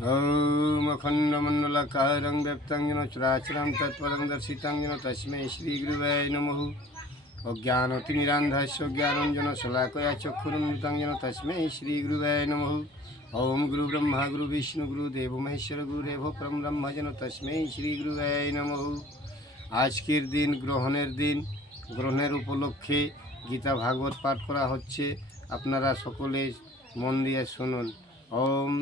ॐ अखण्डमण्डलाकारं व्यक्तं येन चराचरं तत्पदं दर्शितं येन तस्मै श्रीगुरुवे नमः। अज्ञानतिमिरान्धस्य ज्ञानाञ्जनशलाकया चक्षुरुन्मिलितं येन तस्मै श्रीगुरुवे नमः। ॐ गुरुब्रह्मा गुरुविष्णु गुरुदेव महेश्वर गुरुदेव परम ब्रह्म जेन तस्मै श्रीगुरुवे नमः। আজকের দিন গ্রহণের উপলক্ষে গীতা ভাগবত পাঠ করা হচ্ছে। আপনারা সকলে মন দিয়ে শুনুন। ওম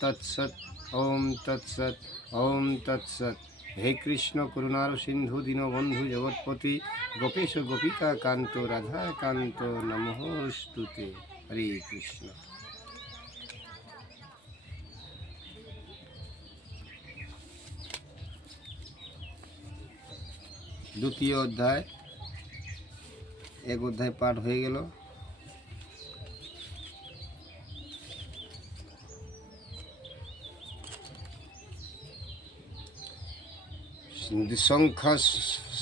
তৎসৎ, ওম তৎসৎ, ওম তৎসৎ। হে কৃষ্ণ করুণার সিন্ধু দীনবন্ধু জগৎপতি গোপেশ গোপিকা কান্ত রাধা কান্ত নমস্তুতে। হরে কৃষ্ণ। দ্বিতীয় অধ্যায়, এক অধ্যায় পাঠ হয়ে গেল।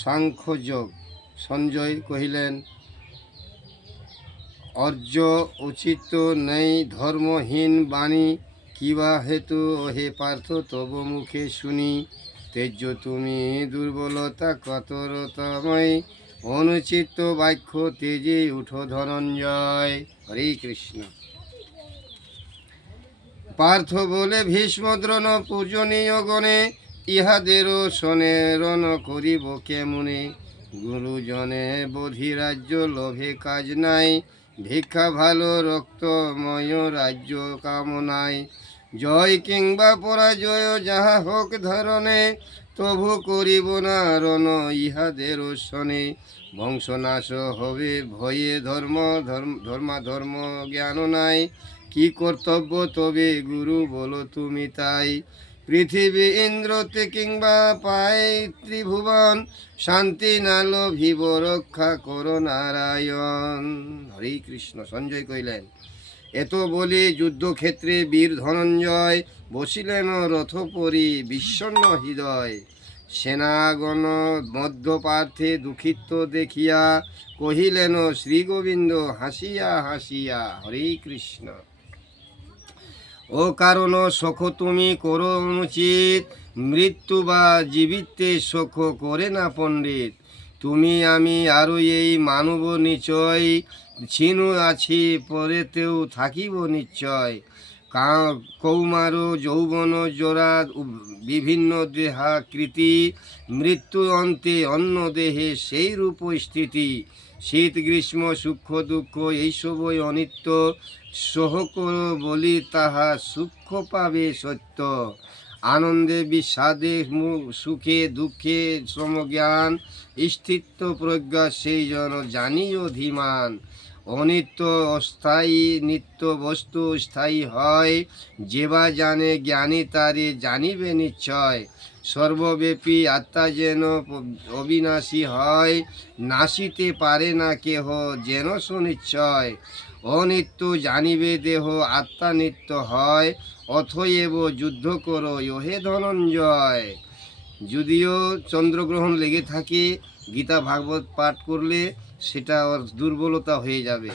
সাংখ্যযোগ। সঞ্জয় কহিলেন, অর্য উচিত নেই ধর্মহীন বাণী, কিবা হেতু হে পার্থ তব মুখে শুনি। তেজ্য তুমি দুর্বলতা কতরতময়, অনুচিত বাক্য তেজে উঠো ধনঞ্জয়। হরে কৃষ্ণ। পার্থ বলে ভীষ্মদ্রোণ পূজনীয় গণে, ইহাদেরও শোনেরণ করিব কেমনে। গুরুজনে বোধিরাজ্য লোভে কাজ নাই, ভিক্ষা ভালো রক্তময় রাজ্য কামনায়। জয় কিংবা পরাজয় যাহা হোক ধরনে, তবু করিব না রণ ইহাদেরও শোনে। বংশনাশ হবে ভয়ে ধর্ম জ্ঞান নাই, কি কর্তব্য তবে গুরু বলো তুমি তাই। পৃথিবী ইন্দ্রতে কিংবা পায় ত্রিভুবন, শান্তি না লোভিব রক্ষা করো নারায়ণ। হরে কৃষ্ণ। সঞ্জয় কহিলেন, এত বলি যুদ্ধক্ষেত্রে বীর ধনঞ্জয়, বসিলেন রথপরি বিষণ্ণ হৃদয়। সেনাগণ মধ্যপার্থে দুঃখিত দেখিয়া, কহিলেন শ্রীগোবিন্দ হাসিয়া হাসিয়া। হরে কৃষ্ণ। ও কারণ শোক তুমি করো অনুচিত, মৃত্যু বা জীবিতে শোক করে না পণ্ডিত। তুমি আমি আরও এই মানব নিচয়, ছিনু আছি পরেতেও থাকিব নিশ্চয়। কৌমার যৌবন জোড়া বিভিন্ন দেহাকৃতি, মৃত্যু অন্তে অন্য দেহে সেই রূপ স্থিতি। শীত গ্রীষ্ম সুখ দুঃখ এইসবই অনিত্য, সহ কর বলি তাহা সুখ পাবে সত্য। আনন্দে বিষাদে সুখে দুঃখে সমজ্ঞান, স্থিত প্রজ্ঞা সেই জন জানিও ধীমান। অনিত্য অস্থায়ী নিত্য বস্তু স্থায়ী হয়, যেবা জানে জ্ঞানী তারে জানিবে নিশ্চয়। সর্বব্যাপী আত্মা যেন অবিনাশী হয়, নাশিতে পারে না কেহ যেন সুনিশ্চয়। অনিত্য জানিবে দেহ আত্মা নিত্য হয়, অথয়েব যুদ্ধ করো ওহে ধনঞ্জয়। যদিও চন্দ্রগ্রহণ লেগে থাকে, গীতা ভাগবত পাঠ করলে সেটা ওর দুর্বলতা হয়ে যাবে,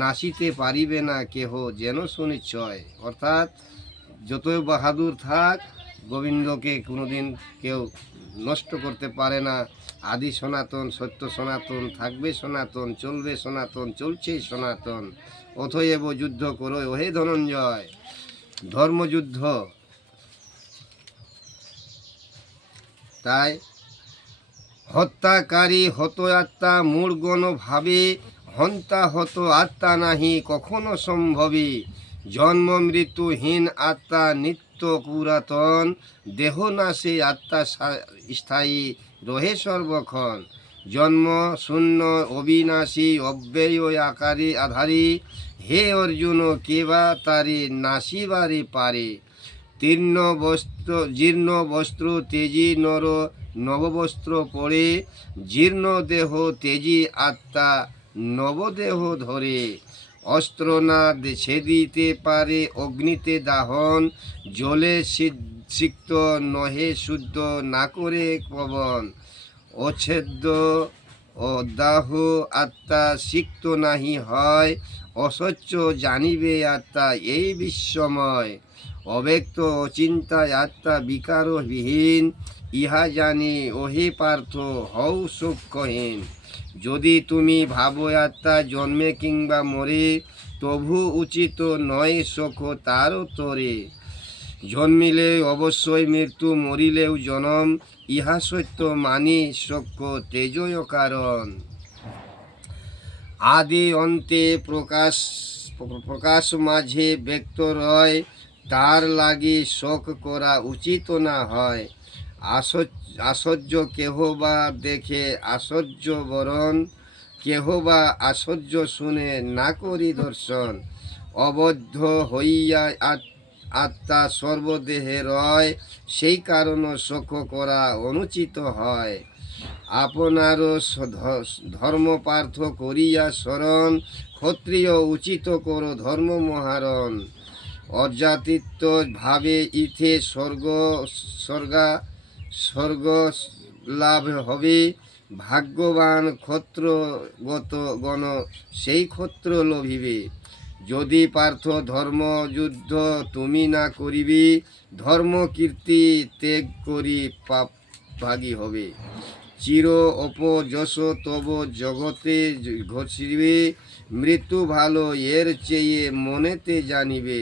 নাশিতে পারিবে না কেহ যেন সুনিশ্চয়। অর্থাৎ যতই বাহাদুর থাক, গোবিন্দকে কোনোদিন কেউ নষ্ট করতে পারে না। আদি সনাতন, সত্য সনাতন, থাকবে সনাতন, চলবে সনাতন, চলছেই সনাতন। অথয়েব যুদ্ধ করো ওহে ধনঞ্জয়। ধর্মযুদ্ধ। তাই হত্যাকারী হত আত্মা মূঢ়গণ ভাবে, হন্তা হত আত্মা নাহি কখনো সম্ভবী। জন্ম মৃত্যুহীন আত্মা নিত্য পুরাতন, দেহ নাশে আত্মা স্থায়ী রহে সর্বক্ষণ। জন্ম শূন্য অবিনাশী অব্যয় আকারে আধারী, হে অর্জুন কেবা তারে নাশিবারে পারে। জীর্ণ বস্ত্র তেজি নর নববস্ত্র পরে, জীর্ণ দেহ তেজি আত্মা নবদেহ ধরে। অস্ত্র না ছেদিতে পারে অগ্নিতে দাহন, জলে সিক্ত নহে শুদ্ধ না করে পবন। অচ্ছেদ্য ও দাহ আত্মা সিক্ত নাহি হয়, অস্বচ্ছ জানিবে আত্মা এই বিশ্বময়। অব্যক্ত অচিন্তায় আত্মা বিকারবিহীন, ইহা জানি ওহে পার্থ হও সূক্ষ্মহীন। যদি তুমি ভাবো আত্মা জন্মে কিংবা মরে, তবু উচিত নয় শোক তার তরে। জন্মিলে অবশ্যই মৃত্যু, মরিলেও জনম, ইহা সত্য মানি শোক তেজয় কারণ। আদি অন্তে প্রকাশ মাঝে ব্যক্ত রয়, তার লাগি শোক করা উচিত না হয়। আশ্চর্য কেহ বা দেখে আশ্চর্য বরণ, কেহ বা আশ্চর্য শুনে না করি দর্শন। অবদ্ধ হইয়া আত্মা সর্বদেহে রয়, সেই কারণ শোক করা অনুচিত হয়। আপনারও ধর্ম পার্থ করিয়া স্মরণ, ক্ষত্রিয় উচিত করো ধর্ম মহারণ। অজাতিত্ব ভাবে ইথে স্বর্গ লাভ হবে, ভাগ্যবান ক্ষত্রগত গণ সেই ক্ষত্র লভিবে। যদি পার্থ ধর্ম যুদ্ধ তুমি না করিবি, ধর্ম কীর্তি ত্যাগ করি পাপ ভাগী হবে। চির অপযশ তব জগতে ঘষিবে, মৃত্যু ভালো এর চেয়ে মনেতে জানিবে।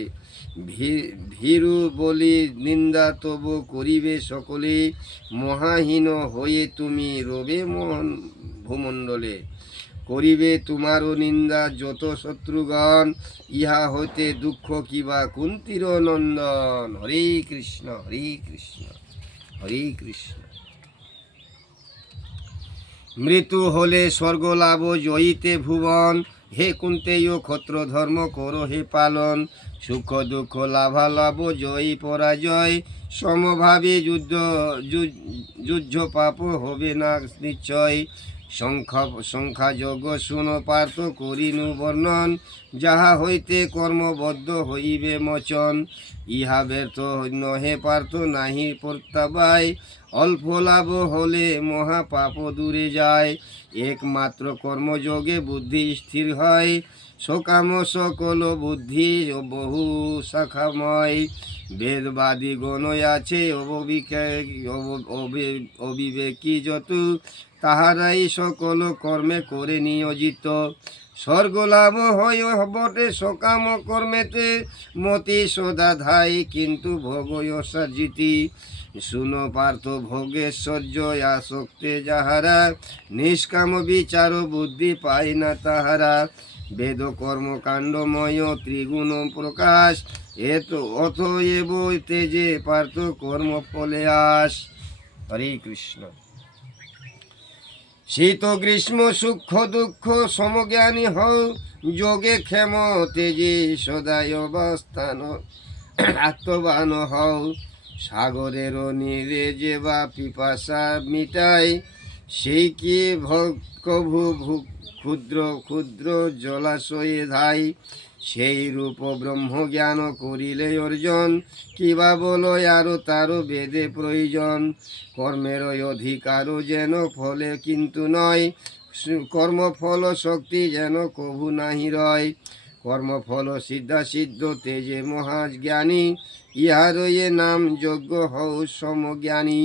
ভীরু বলি নিন্দা তব করিবে সকলে, মহাহীন হয়ে তুমি রবে ভূমণ্ডলে। করিবে তোমারও নিন্দা যত শত্রুগণ, ইহা হইতে দুঃখ কিবা কুন্তির নন্দন। হরে কৃষ্ণ হরে কৃষ্ণ হরে কৃষ্ণ। মৃত্যু হলে স্বর্গ লাভ জয়িতে ভুবন, হে কুন্তেয় ক্ষত্র ধর্ম করো হে পালন। সুখ দুঃখ লাভালাভ জয়ী পরাজয়, সমভাবে যুদ্ধ পাপ হবে না নিশ্চয়। সংখ্যা যোগ শুন পার্থ করিনু বর্ণন, যাহা হইতে কর্মবদ্ধ হইবে মোচন। ইহা ব্যর্থ নহে পার্থ নাহি প্রত্যাবায়, অল্প লাভ হলে মহাপাপ দূরে যায়। একমাত্র কর্মযোগে বুদ্ধি স্থির হয়, সকাম সকল বুদ্ধি বহু শাখাময়। বেদবাদী গণ আছে অবিবেকী যত, তাহারাই সকল কর্মে করে নিয়োজিত। স্বর্গ লাভ হয় বটে সকাম কর্মেতে, মতি সদা ধাই কিন্তু ভোগয় সার্জিতি। শুনো পার্থ ভোগেশ্বর্য আসক্তে যাহারা, নিষ্কাম বিচার বুদ্ধি পায় না তাহারা। বেদ কর্মকাণ্ডময় ত্রিগুণ প্রকাশ, অতএব তেজে পার্থ কর্ম ফলে আস। হরে কৃষ্ণ। শীত গ্রীষ্ম সুখ দুঃখ সমজ্ঞানী হও, যোগে ক্ষেম তেজে সদায় অবস্থান আত্মবান হও। সাগরের নীরে যে বা পিপাসা মিটাই, সেই কি কভু ক্ষুদ্র ক্ষুদ্র জলাশয়ে ধাই। সেই রূপ ব্রহ্ম জ্ঞান করিলে অর্জন, কিবা বলো আরো তারও বেদে প্রয়োজন। কর্মের অধিকার যেন ফলে কিন্তু নয়, কর্মফল শক্তি যেন কভু নাহি রয়। কর্মফল সিদ্ধ তেজে মহাজ্ঞানী, ইহার এ নাম যজ্ঞ হও সমজ্ঞানী।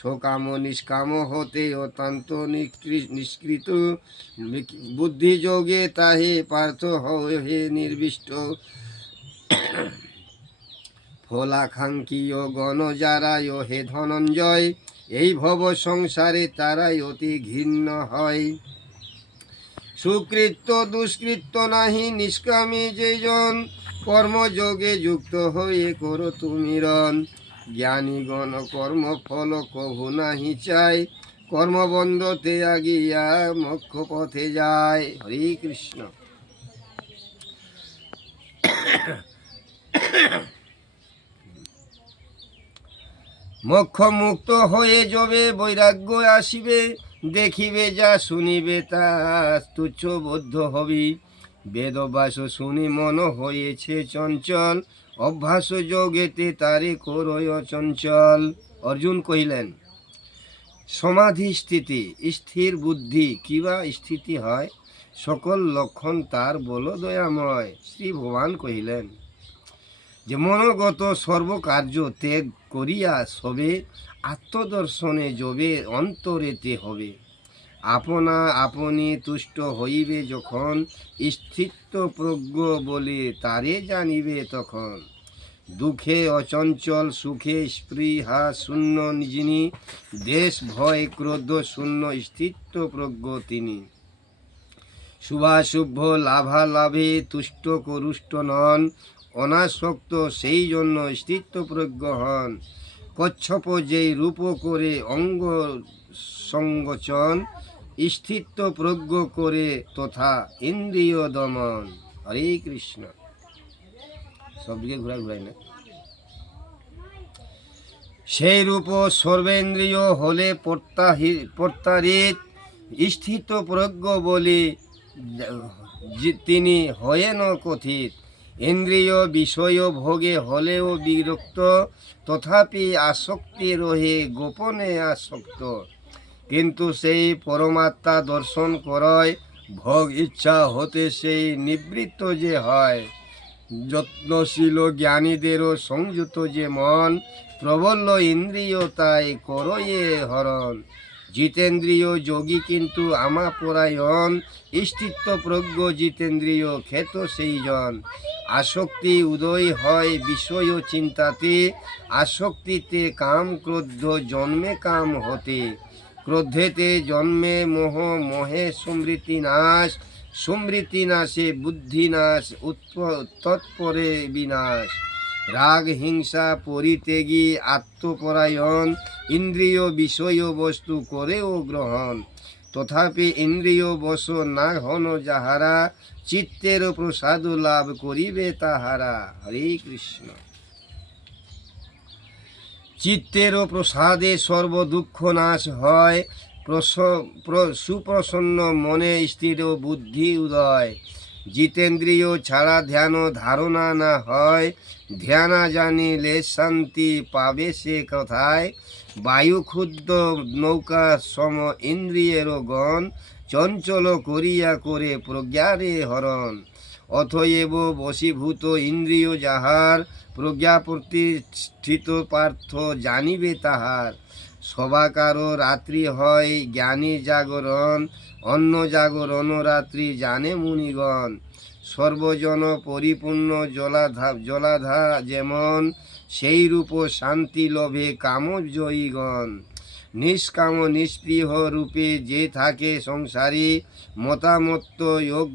সকাম নিষ্কাম হতে অত্যন্ত নিষ্কৃত, বুদ্ধি যোগে তাহে পার্থ হও হে নির্বিষ্ট। ফলাকাঙ্ক্ষীয় গণ যারায় হে ধনঞ্জয়, এই ভব সংসারে তারাই অতি ঘৃণ্য হয়। সুকৃত্য দুষ্কৃত্য নাহি নিষ্কামী যেজন, কর্মযোগে যুক্ত হয়ে করো তুমি রণ। জ্ঞানীগণ কর্মফল কভু নাহি চায়, কর্মবন্ধতে আগিয়া মোক্ষ পথে যায়। হরে কৃষ্ণ। মোক্ষ মুক্ত হয়ে যবে বৈরাগ্য আসিবে, দেখিবে যা শুনিবে তা তুচ্ছ বদ্ধ হবি। বেদবাস শুনি মন হয়েছে চঞ্চল, অভ্যাস যোগেতে তারে করয় চঞ্চল। অর্জুন কহিলেন, সমাধি স্থিতি স্থির বুদ্ধি কিবা স্থিতি হয়, সকল লক্ষণ তার বল দয়াময়। শ্রী ভগবান কহিলেন, যে মনোগত সর্বকার্য ত্যাগ করিয়া সবে আত্মদর্শনে যবে অন্তরেতে হবে। আপনা আপনি তুষ্ট হইবে যখন, স্থিত প্রজ্ঞ বলে তারে জানিবে তখন। দুঃখে অচঞ্চল, সুখে স্পৃহা শূন্য যিনি, দেশ ভয় ক্রোধ শূন্য স্থিত প্রজ্ঞ তিনি। শুভাশুভ লাভালাভে তুষ্ট করুষ্ট নন, অনাসক্ত সেই জন্য স্থিত প্রজ্ঞ হন। কচ্ছপ যেই রূপ করে অঙ্গ সঙ্গচন, স্থিত প্রজ্ঞ করে তথা ইন্দ্রিয় দমন। হরে কৃষ্ণ। সবদিকে ঘুরাই না। সেই রূপ সর্বেন্দ্রিয় হলে প্রত্যাহিত, স্থিত প্রজ্ঞ বলে তিনি হয়েন কথিত। ইন্দ্রিয় বিষয় ভোগে হলেও বিরক্ত, তথাপি আসক্তি রহে গোপনে আসক্ত। কিন্তু সেই পরমাত্মা দর্শন করয়, ভোগ ইচ্ছা হতে সেই নিবৃত্ত যে হয়। যত্নশীল জ্ঞানীদেরও সংযুত যে মন, প্রবল ইন্দ্রিয় তাই করয়ে হরণ। জিতেন্দ্রিয় যোগী কিন্তু আমাপরায়ণ, স্থিত প্রজ্ঞ জিতেন্দ্রিয় খ্যাত সেই জন। আসক্তি উদয় হয় বিষয় চিন্তাতে, আসক্তিতে কাম ক্রোধ জন্মে কাম হতে। ক্রোধেতে জন্মে মোহ, মোহে স্মৃতি নাশ, স্মৃতি নাশে বুদ্ধি নাশ, তৎপরে বিনাশ। রাগ হিংসা পরিত্যাগী আত্মপরায়ণ, ইন্দ্রিয় বিষয় বস্তু করেও গ্রহণ। তথাপি ইন্দ্রিয় বশ না হন যাহারা, চিত্তের প্রসাদ লাভ করিবে তাহারা। হরে কৃষ্ণ। চিত্তের প্রসাদে সর্ব দুঃখ নাশ হয়, সুপ্রসন্ন মনে স্থির বুদ্ধি উদয়। জিতেন্দ্রিয় ছাড়া ধ্যান ধারণা না হয়, ধ্যানা জানিলে শান্তি পাবে সে কথায়। বায়ু ক্ষুদ্র নৌকা সম ইন্দ্রিয়ের গণ, চঞ্চল করিয়া করে প্রজ্ঞারে হরণ। অতএব বশীভূত ইন্দ্রিয় যাহার, প্রজ্ঞা প্রতিষ্ঠিত পার্থ জানিবে তাহার। সবাকারও রাত্রি হয় জ্ঞানী জাগরণ, অন্য জাগরণ রাত্রি জানে মুনিগণ। সর্বজন পরিপূর্ণ জলাধা যেমন, সেই রূপ শান্তি লোভে কামজয়ীগণ। নিষ্কাম নিষ্পৃহ রূপে যে থাকে সংসারী, মতামত্ত যোগ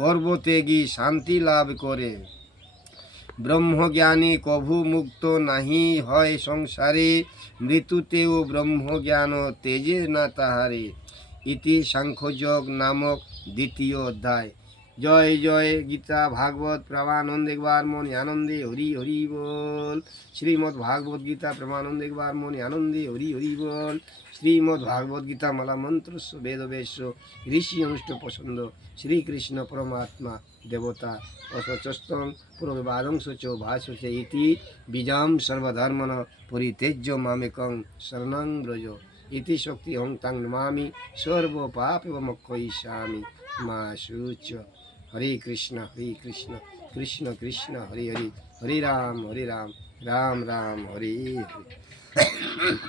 গর্বত্যাগী শান্তি লাভ করে। ব্রহ্মজ্ঞানী কভু মুক্ত নাহি হয় সংসারে, মৃত্যুতেও ব্রহ্মজ্ঞান তেজে না তাহারে। ইতি সাংখ্যযোগ নামক দ্বিতীয় অধ্যায়। জয় জয় গীতা ভাগবত প্রেমানন্দ একবার মনে আনন্দে হরি হরি বল। শ্রীমদ্ ভাগবত গীতা প্রেমানন্দ একবার মনে আনন্দে হরি হরি বল। শ্রীমদ্ ভাগবত গীতা মালা মন্ত্রস্য বেদবেশ্য ঋষি অনুষ্ঠ পছন্দ, শ্রীকৃষ্ণ পরমাত্মা দেবতা অসচস্তং পুরবাদংশ চ ভাষ্য ইতি বীজাম সর্বধর্মন পরিত্যজ্য মামেকং শরণং ব্রজ। ইতি শক্তি হং তাং নমামি সর্ব পাপ মোক্ষয়িষ্যামি মা শুচ। হরে কৃষ্ণ কৃষ্ণ কৃষ্ণ হরে হরে, হরে রাম রাম রাম হরে হরে।